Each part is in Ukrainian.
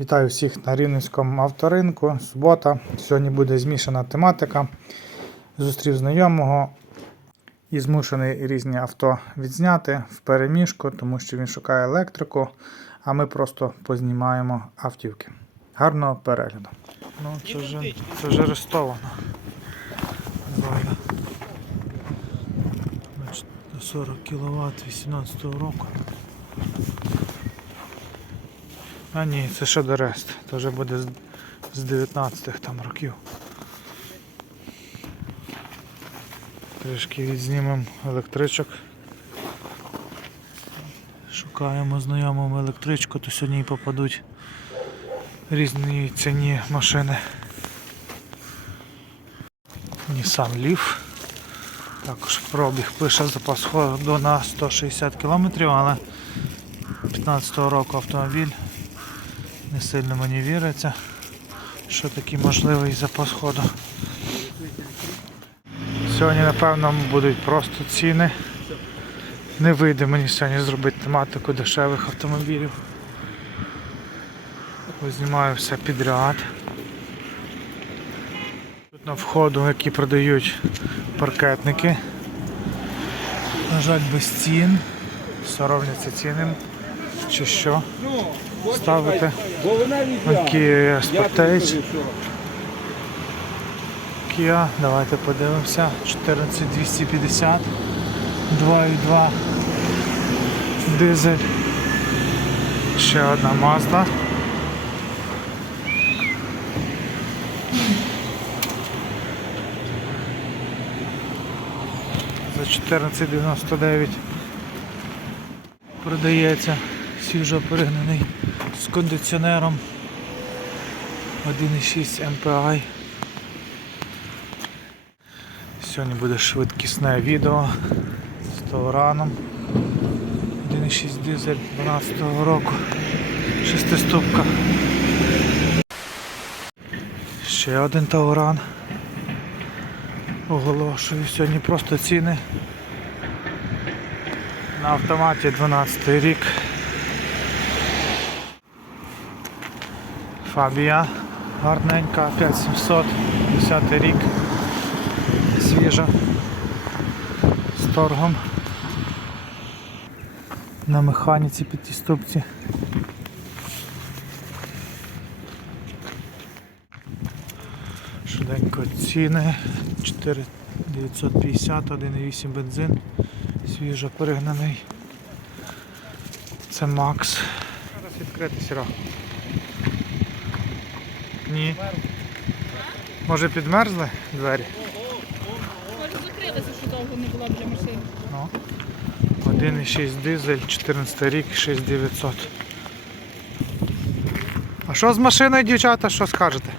Вітаю всіх на Рівненському авторинку. Субота. Сьогодні буде змішана тематика. Зустрів знайомого і змушений різні авто відзняти в переміжку, тому що він шукає електрику, а ми просто познімаємо автівки. Гарного перегляду. Ну, це вже, це вже арестовано. Зоя. 40 кВт 18 року. А ні, це ще Дерест. Це вже буде з, з 19-х там років. Трішки відзнімемо електричок. Шукаємо знайому електричку, то сьогодні попадуть різні ціні машини. Nissan Leaf. Також пробіг пише запас ходу на 160 км, але 15-го року автомобіль. Не сильно мені віриться, що такий можливий запас ходу. Сьогодні, напевно, будуть просто ціни. Не вийде мені сьогодні зробити тематику дешевих автомобілів. Знімаю все підряд. Тут на входу, які продають паркетники. На жаль, без цін. Соромляться ціни чи що ставити. Kia Sportage. Kia, давайте подивимося. 14250. 2,2 дизель. Ще одна Mazda. За 1499 продається свіжо перегнаний з кондиціонером 1,6 MPI. Сьогодні буде швидкісне відео з Таураном. 1,6 дизель 12 року. Шестиступка. Ще один Тауран. Оголошую сьогодні просто ціни. На автоматі 12 рік. Фабія гарненька, 5700, 10 рік, свіжа, з торгом. На механіці п'ятиступці. Швиденько ціни 4950, 1,8 бензин, свіжо перегнаний. Це Макс. Зараз відкрити сіро. Ні. Може підмерзли двері? Може закрилися, що довго не було для машини. Ну. 1,6 дизель, 14 рік, 6900. А що з машиною, дівчата, що скажете?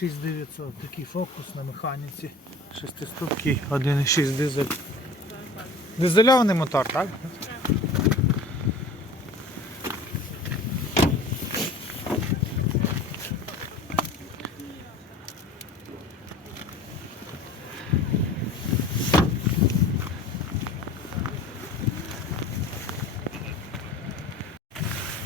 Шість 900, такий фокус на механіці. Шестиступкий, 1,6 дизель. Дизельований мотор, так?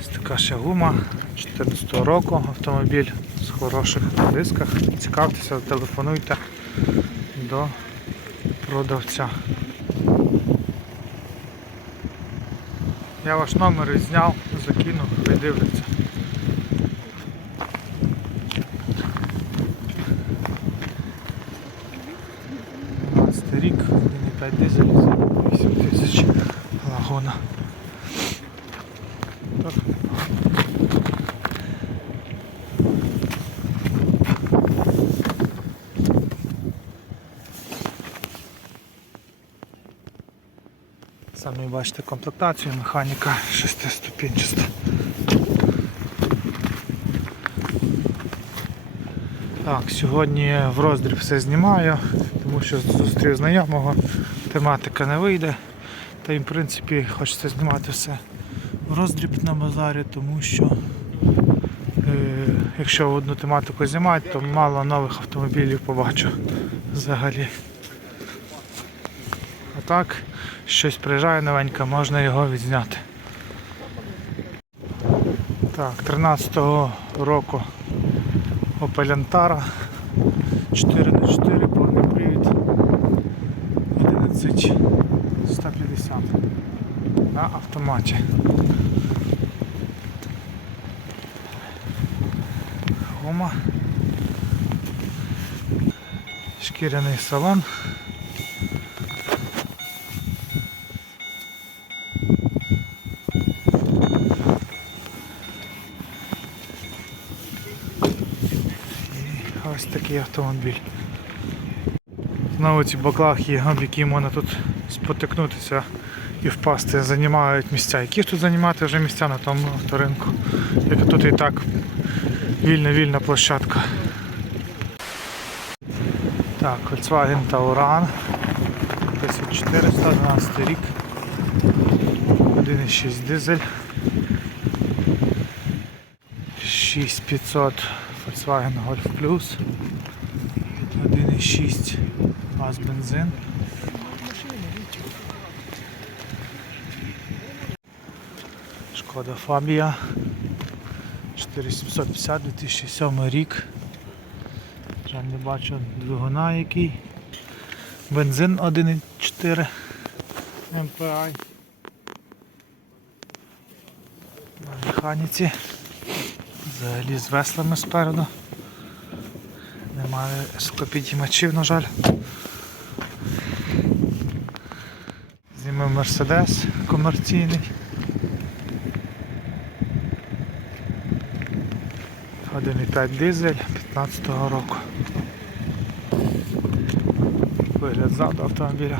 Ось така ще гума 14 року, автомобіль хороших дисках. Цікавтеся, телефонуйте до продавця. Я ваш номер зняв, закинув, і дивляться. Дванадцятий рік, 1,5 дизель, за 8 тисяч лагона. Так. Самі бачите комплектацію, механіка шестиступінчаста. Так, сьогодні в роздріб все знімаю, тому що зустрів знайомого, тематика не вийде. Та й в принципі хочеться знімати все в роздріб на базарі, тому що е, якщо одну тематику знімати, то мало нових автомобілів побачу взагалі. А так, щось приїжджає новеньке, можна його відзняти. Так, 13-го року Opel Antara 4 на 4 повний привід 11 150 на автоматі. Гума. Шкіряний салон. І ось такий автомобіль. Знову ці баклахи, об які можна тут спотикнутися і впасти, займають місця. Які ж тут займати вже місця на тому авторинку? Як тут і так вільна-вільна площадка. Так, Volkswagen Tauran 1412 рік. 1,6 дизель. 6500 Volkswagen Golf Plus. 1,6 газ бензин. Шкода Фабія 4750 2007 рік. Жаль, не бачу двигуна який. Бензин 1,4 MPI. На механіці. Взагалі з веслами спереду. Немає склопідіймачів, на жаль. Знімемо Мерседес комерційний. 1,5 дизель 15-го року. Вигляд ззаду автомобіля.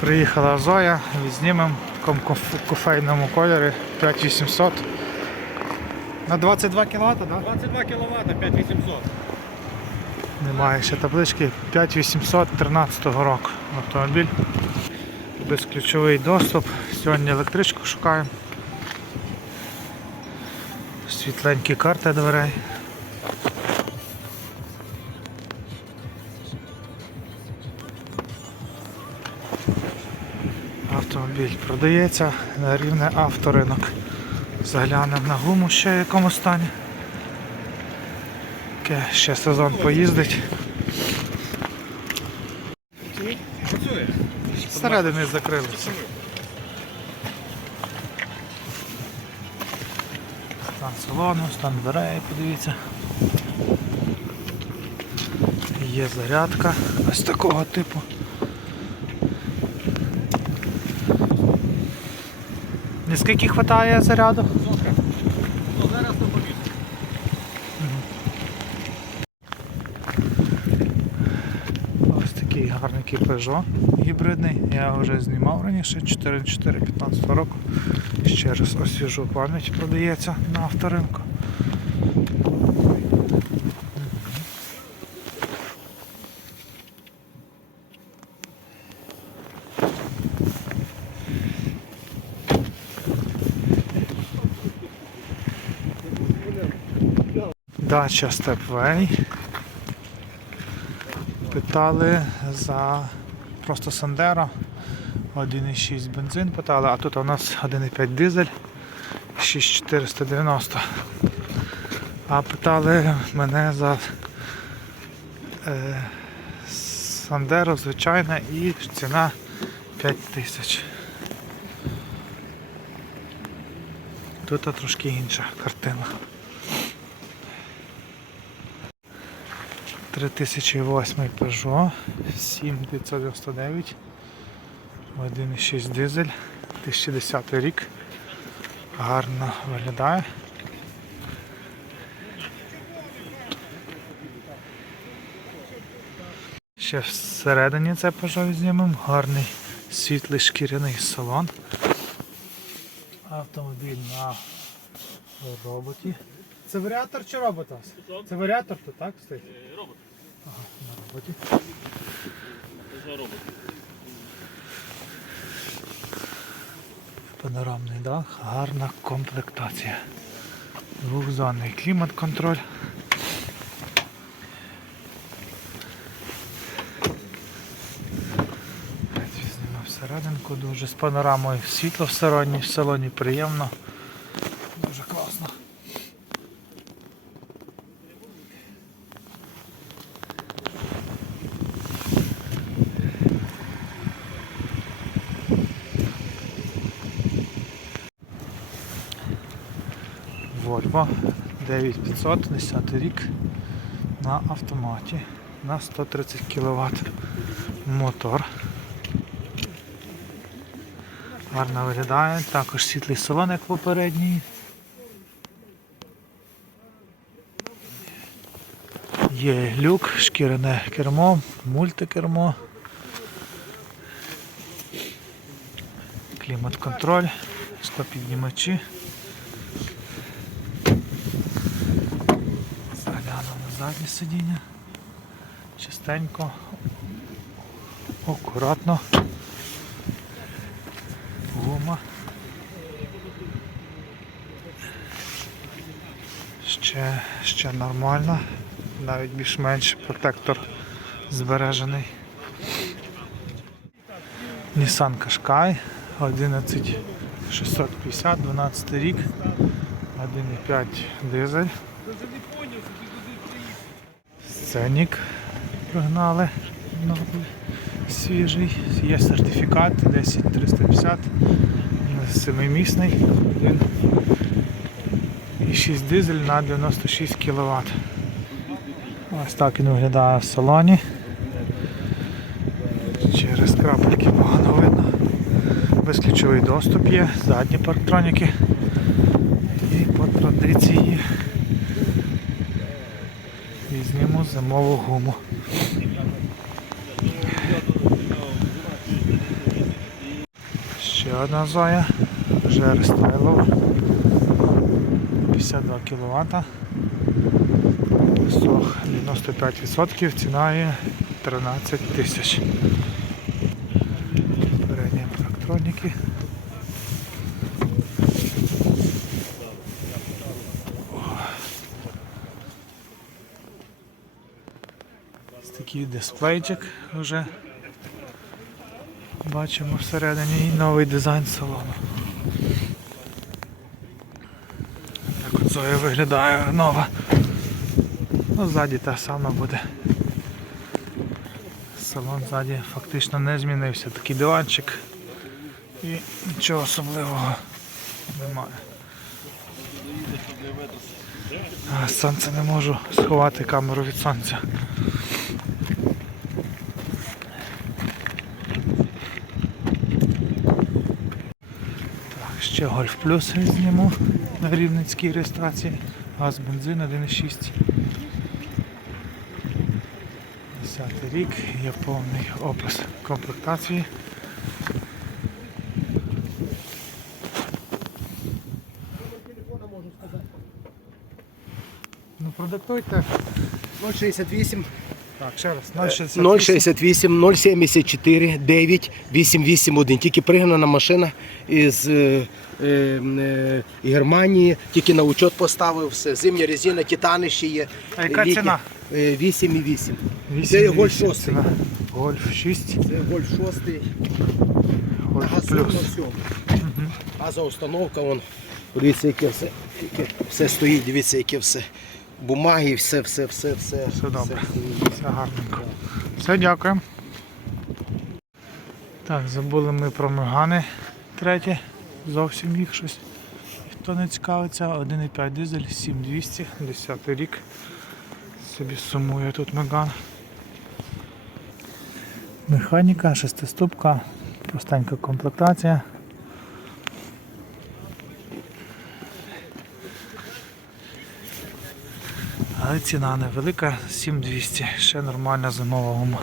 Приїхала Зоя, знімемо в кофейному кольорі 5800. На 22 кВт, так? Да? 22 кВт, 5800. Немає ще таблички 5800 13 року автомобіль. Безключовий доступ. Сьогодні електричку шукаємо. Світленькі карти дверей. Автомобіль продається на рівне авторинок. Заглянемо на гуму ще в якому стані. Таке ще сезон поїздить. Працює. Зсередини закрилися. Стан салону, стан дверей, подивіться. Є зарядка ось такого типу. Наскільки вистачає заряду? Ну, зараз на побіг. Ось такий гарний Peugeot гібридний. Я вже знімав раніше, 4.4.15 року. Ще раз освіжу пам'ять продається на авторинку. Дача Степвей. Питали за просто Сандеро. 1,6 бензин питали, а тут у нас 1,5 дизель 6490. А питали мене за е, Сандеро звичайна і ціна 5 тисяч. Тут трошки інша картина. 3008 Peugeot 7999 1,6 дизель 2010 рік. Гарно виглядає. Ще всередині це Peugeot знімемо. Гарний світлий шкіряний салон. Автомобіль на роботі. Це варіатор чи робот? Це варіатор тут, так? Стоїть? Робот. Ага, на роботі. Це робот. Панорамний дах, гарна комплектація. Двохзонний клімат-контроль. Всерединку, дуже з панорамою світло в салоні, в салоні приємно. 9500, 10 рік на автоматі на 130 кВт мотор. Гарно виглядає, також світлий салон, як попередній. Є люк, шкіряне кермо, мультикермо. Клімат-контроль, склопіднімачі. Заглянемо на заднє сидіння. Чистенько, акуратно. Гума. Ще, ще нормально. Навіть більш-менш протектор збережений. Nissan Qashqai 11650, 12 рік, 1,5 дизель. Сценік пригнали новий, свіжий. Є сертифікат 10350, семимісний, 1,6 дизель на 96 кВт. Ось так він виглядає в салоні. Через крапельки погано видно. Безключовий доступ є, задні парктроніки. І по традиції зимову гуму. Ще одна зоя, вже рестайлова. 52 кВт. Сох 95%, ціна є 13 тисяч. Передні парктроніки. Такий дисплейчик вже бачимо всередині і новий дизайн салону. Так от виглядає нова. Ну, ззаді та сама буде. Салон ззаді фактично не змінився. Такий диванчик і нічого особливого немає. А, з сонця не можу сховати камеру від сонця. Так, ще Golf Plus зніму на рівненській реєстрації. Газ бензин 1,6. 10 рік, є повний опис комплектації. Ну продиктуйте. 068 Так, ще раз. 068. 068 074 9 881. Тільки пригнана машина із е, е, е, Германії. Тільки на учет поставив все. Зимня резина, титани ще є. А яка Літня. ціна? Е, 8,8. 8 Це Golf 6. ціна. Golf 6, Це Golf 6. Golf Газон на Plus. всьому. Газоустановка, вон. Дивіться, яке все, яке все стоїть, дивіться, яке все. Бумаги, все, все, все, все. Все добре. Все гарненько. Все, дякую. Так, забули ми про Мегани. Третє. Зовсім їх щось. Хто не цікавиться, 1,5 дизель, 7200, 10 рік. Собі сумує тут Меган. Механіка, шестиступка, простенька комплектація. Але ціна невелика, 7200, ще нормальна зимова гума.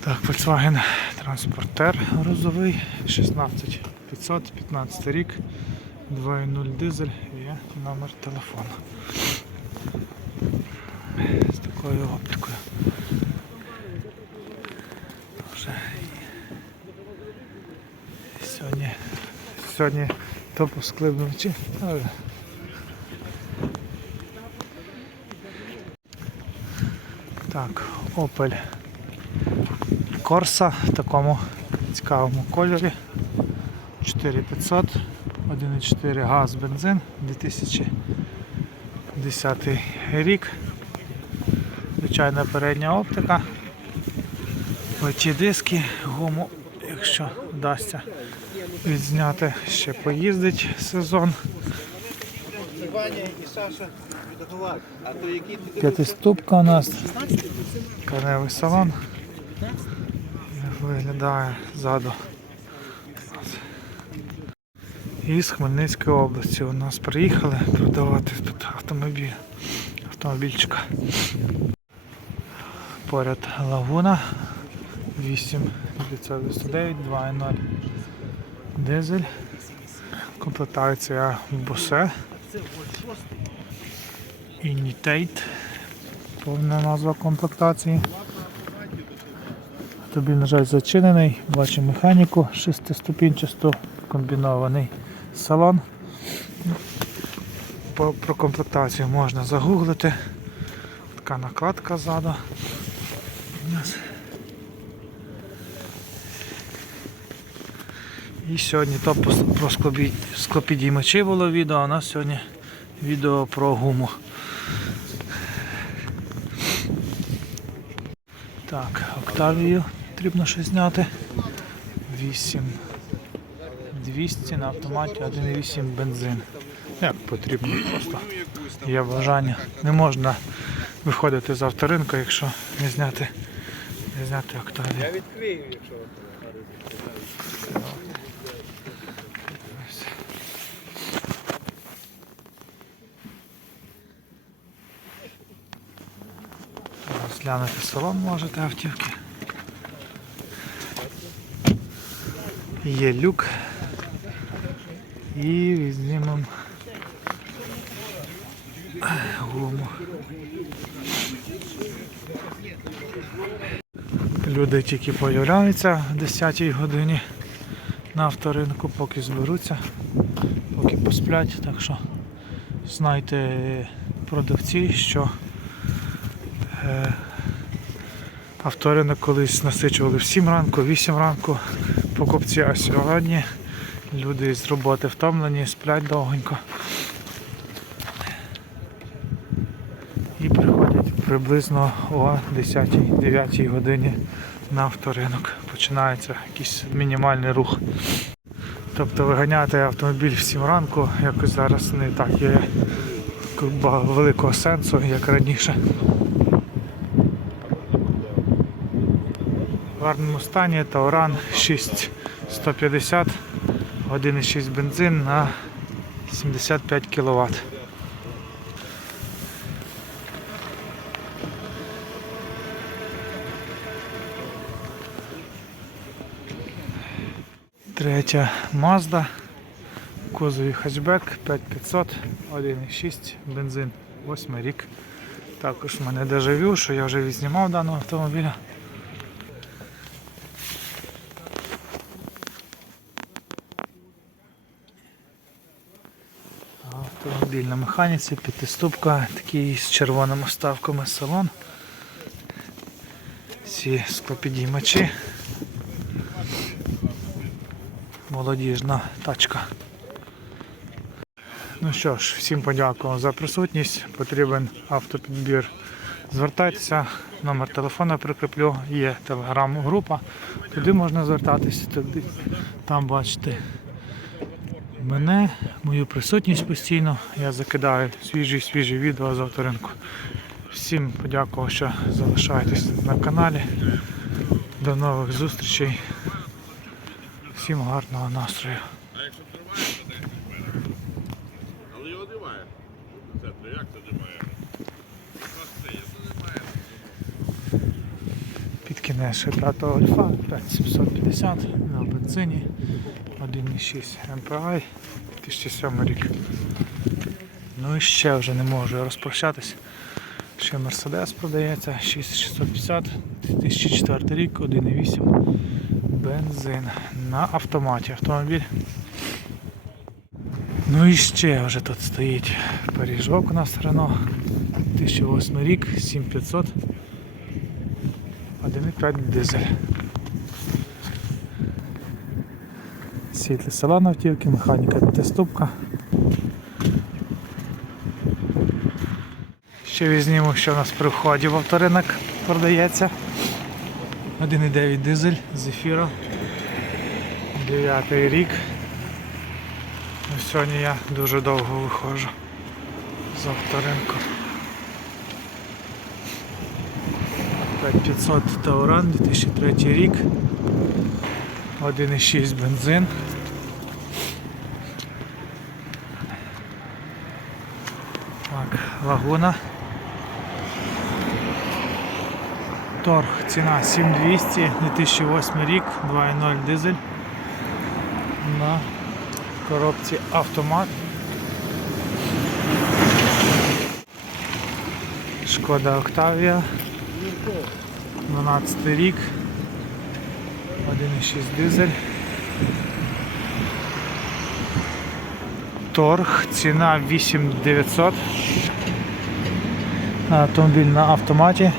Так, Volkswagen Transporter грузовий 16500, 15 рік, 2.0 дизель є номер телефону. З такою оптикою. Вже Сьогодні, сьогодні Топосклибнувачі. Але Так, Opel Corsa в такому цікавому кольорі. 4500, 1,4 газ, бензин, 2010 рік. Звичайна передня оптика. Оті диски, гуму, якщо вдасться відзняти, ще поїздить сезон. Ваня і Саша відготували. П'ятиступка у нас. Коневий салон. Виглядає ззаду. Із Хмельницької області у нас приїхали продавати тут автомобіль. Автомобільчика. Поряд Лагуна 8999 2.0 дизель. Комплектація Босе. Initate. Повна назва комплектації. Автомобіль, на жаль, зачинений. Бачимо механіку шестиступінчасту, комбінований салон. Про комплектацію можна загуглити. Така накладка ззаду. І сьогодні то про склопі- склопідіймачі було відео, а у нас сьогодні відео про гуму. Так, Октавію потрібно щось зняти. 8 200 на автоматі 1,8 бензин. Як потрібно просто. Є бажання. Не можна виходити з авторинку, якщо не зняти, не зняти Октавію. Я відкрию, якщо Розглянути салон можете автівки. Є люк. І візьмемо гуму. Люди тільки появляються в 10 годині на авторинку, поки зберуться, поки посплять. Так що знайте продавці, що Е, Авторинок колись насичували в 7 ранку, 8 ранку покупці, а сьогодні люди з роботи втомлені, сплять довгенько. І приходять приблизно о 10-9 годині на авторинок. Починається якийсь мінімальний рух. Тобто виганяти автомобіль в 7 ранку якось зараз не так є великого сенсу, як раніше. В гарному стані Тауран 6150, 1,6 бензин на 75 кВт. Третя. В Кузові хетчбек 5500, 1,6 бензин, 8 рік. Також в мене дежавю, що я вже відзнімав даного автомобіля. Автомобіль на механіці, п'ятиступка, такий з червоними вставками салон. Ці склопідіймачі. Молодіжна тачка. Ну що ж, всім подякував за присутність. Потрібен автопідбір. Звертайтеся, номер телефона прикріплю, є телеграм-група. Туди можна звертатися, туди, там бачите мене, мою присутність постійно. Я закидаю свіжі свіжі відео з авторинку. Всім подякував, що залишаєтесь на каналі. До нових зустрічей. Всім гарного настрою. Але його немає. То як це немає? Кінець 5 альфа 5750 на бензині 1,6 MPI 2007 рік. Ну і ще вже не можу розпрощатись. Ще Mercedes продається 6650 2004 рік 1,8 бензин на автоматі. Автомобіль Ну і ще вже тут стоїть пиріжок у нас Рено. 2008 рік, 7500. 1,5 дизель. Світлі села на автівки, механіка п'ятиступка. Ще візьмемо, що у нас при вході в авторинок продається. 1,9 дизель Zephyro. 9 рік. Ну, Сьогодні я дуже довго виходжу з авторинку. 5500 Тауран, 2003 рік. 1,6 бензин. Лагуна. Торг, ціна 7200, 2008 рік, 2.0 дизель. На коробці автомат. Шкода Октавія. 12 рік. 1,6 дизель. Торг, ціна 8900. Автомобіль на автоматі.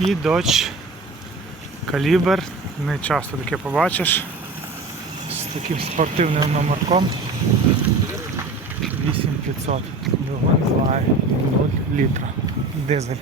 І Dodge Калібр. Не часто таке побачиш. З таким спортивним номерком. 8500. Двигун 2,0 літра. Дизель.